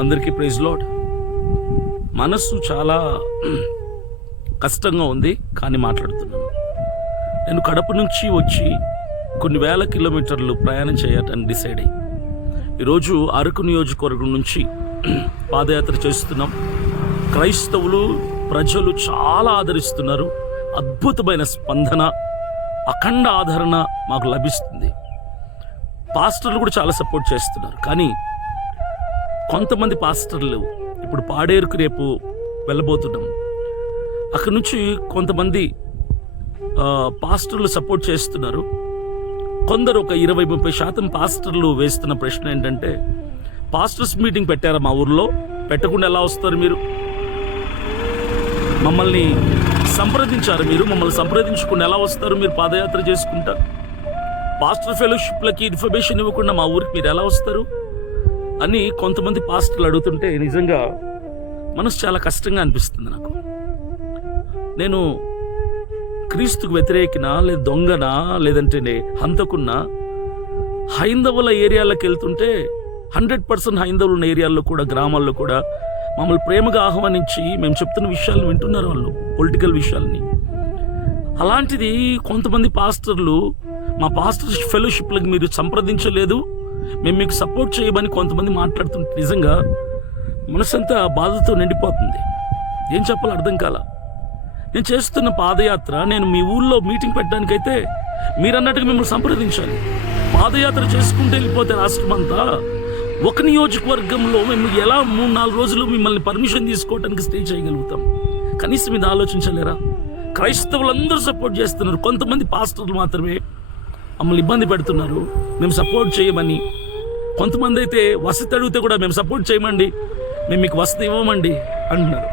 అందరికీ praise lord. మనస్సు చాలా కష్టంగా ఉంది, కానీ మాట్లాడుతున్నాను. నేను కడప నుంచి వచ్చి కొన్ని వేల కిలోమీటర్లు ప్రయాణం చేయటానికి డిసైడ్ అయ్యి ఈరోజు అరకు నియోజకవర్గం నుంచి పాదయాత్ర చేస్తున్నాం. క్రైస్తవులు ప్రజలు చాలా ఆదరిస్తున్నారు. అద్భుతమైన స్పందన, అఖండ ఆదరణ మాకు లభిస్తుంది. పాస్టర్లు కూడా చాలా సపోర్ట్ చేస్తున్నారు. కానీ కొంతమంది పాస్టర్లు ఇప్పుడు పాడేరుకు రేపు వెళ్ళబోతున్నాం. అక్కడి నుంచి కొంతమంది పాస్టర్లు సపోర్ట్ చేస్తున్నారు. కొందరు ఒక 20-30% పాస్టర్లు వేస్తున్న ప్రశ్న ఏంటంటే, పాస్టర్స్ మీటింగ్ పెట్టారా మా ఊర్లో? పెట్టకుండా ఎలా వస్తారు మీరు? మమ్మల్ని సంప్రదించారు, మీరు మమ్మల్ని సంప్రదించకుండా ఎలా వస్తారు? మీరు పాదయాత్ర చేసుకుంటా పాస్టర్ ఫెలోషిప్లకి ఇన్ఫర్మేషన్ ఇవ్వకుండా మా ఊరికి మీరు ఎలా వస్తారు అని కొంతమంది పాస్టర్లు అడుగుతుంటే నిజంగా మనసు చాలా కష్టంగా అనిపిస్తుంది నాకు. నేను క్రీస్తుకు వ్యతిరేకినా, లేదా దొంగనా, లేదంటే హంతకున్నా, హైందవుల ఏరియాలకు వెళ్తుంటే 100% హైందవులు ఉన్న ఏరియాల్లో కూడా, గ్రామాల్లో కూడా మమ్మల్ని ప్రేమగా ఆహ్వానించి మేము చెప్తున్న విషయాలను వింటున్నారు. వాళ్ళు పొలిటికల్ విషయాల్ని. అలాంటిది కొంతమంది పాస్టర్లు మా పాస్టర్ ఫెలోషిప్లకు మీరు సంప్రదించలేదు, మేము మీకు సపోర్ట్ చేయమని కొంతమంది మాట్లాడుతుంటే నిజంగా మనసంతా బాధతో నిండిపోతుంది. ఏం చెప్పాలో అర్థం కాల. నేను చేస్తున్న పాదయాత్ర, నేను మీ ఊళ్ళో మీటింగ్ పెట్టడానికైతే మీరు అన్నట్టుగా మిమ్మల్ని సంప్రదించాలి. పాదయాత్ర చేసుకుంటూ వెళ్ళిపోతే రాష్ట్రం అంతా, ఒక నియోజకవర్గంలో మేము ఎలా 3-4 రోజులు మిమ్మల్ని పర్మిషన్ తీసుకోవడానికి స్టే చేయగలుగుతాం? కనీసం ఇది ఆలోచించలేరా? క్రైస్తవులందరూ సపోర్ట్ చేస్తున్నారు, కొంతమంది పాస్టర్లు మాత్రమే మమ్మల్ని ఇబ్బంది పెడుతున్నారు, మేము సపోర్ట్ చేయమని. కొంతమంది అయితే వసతి అడిగితే కూడా మేము సపోర్ట్ చేయమండి, మేము మీకు వసతి ఇవ్వమండి అంటున్నారు.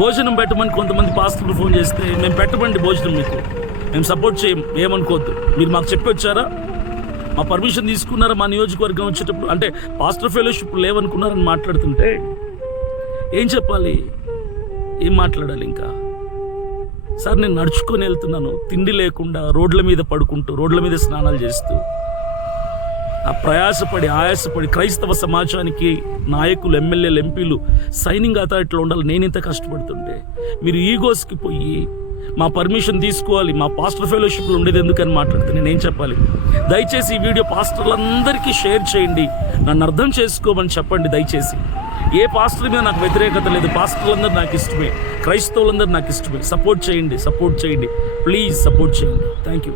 భోజనం పెట్టమని కొంతమంది పాస్టర్లు ఫోన్ చేస్తే మేము పెట్టమండి భోజనం, మీకు మేము సపోర్ట్ చేయం, ఏమనుకోవద్దు, మీరు మాకు చెప్పి వచ్చారా? మా పర్మిషన్ తీసుకున్నారా? మా నియోజకవర్గం వచ్చేటప్పుడు అంటే పాస్టర్ ఫెలోషిప్ లేవనుకున్నారని మాట్లాడుతుంటే ఏం చెప్పాలి, ఏం మాట్లాడాలి? ఇంకా సార్, నేను నడుచుకొని వెళ్తున్నాను, తిండి లేకుండా రోడ్ల మీద పడుకుంటూ, రోడ్ల మీద స్నానాలు చేస్తూ, ఆ ప్రయాసపడి ఆయాసపడి క్రైస్తవ సమాజానికి నాయకులు, ఎమ్మెల్యేలు, ఎంపీలు, సైనింగ్ అథారిటీలో ఉండాలి. నేను ఇంత కష్టపడుతుంటే మీరు ఈగోస్కి పోయి మా పర్మిషన్ తీసుకోవాలి, మా పాస్టర్ ఫెలోషిప్లో ఉండేది ఎందుకని మాట్లాడితే నేనేం చెప్పాలి? దయచేసి ఈ వీడియో పాస్టర్లందరికీ షేర్ చేయండి, నన్ను అర్థం చేసుకోమని చెప్పండి దయచేసి. ఏ పాస్టర్ మీద నాకు వ్యతిరేకత లేదు, పాస్టర్లందరూ నాకు ఇష్టమే, క్రైస్తవులందరూ నాకు ఇష్టమే. సపోర్ట్ చేయండి, ప్లీజ్ సపోర్ట్ చేయండి. Thank you.